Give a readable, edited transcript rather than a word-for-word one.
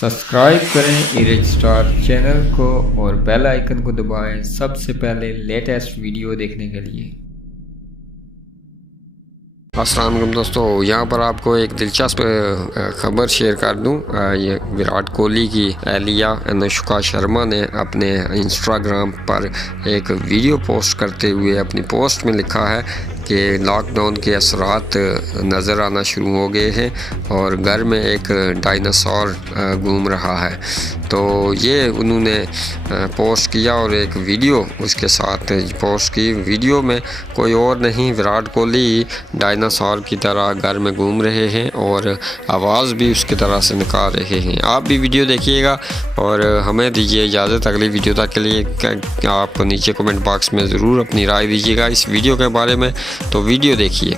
सब्सक्राइब करें erase star channel को और बेल आइकन को दबाएं सबसे पहले लेटेस्ट वीडियो देखने के लिए। अस्सलाम वालेकुम दोस्तों, यहाँ पर आपको एक दिलचस्प खबर शेयर कर दूँ। ये विराट कोहली की एहलिया अनुष्का शर्मा ने अपने इंस्टाग्राम पर एक वीडियो पोस्ट करते हुए अपनी पोस्ट में लिखा है कि लॉकडाउन के असरात नज़र आना शुरू हो गए हैं और घर में एक डायनासोर घूम रहा है। तो ये उन्होंने पोस्ट किया और एक वीडियो उसके साथ पोस्ट की। वीडियो में कोई और नहीं, विराट कोहली डायनासोर की तरह घर में घूम रहे हैं और आवाज़ भी उसकी तरह से निकाल रहे हैं। आप भी वीडियो देखिएगा और हमें दीजिए इजाज़त। अगली वीडियो तक के लिए आप नीचे कमेंट बॉक्स में ज़रूर अपनी राय दीजिएगा इस वीडियो के बारे में। तो वीडियो देखिए।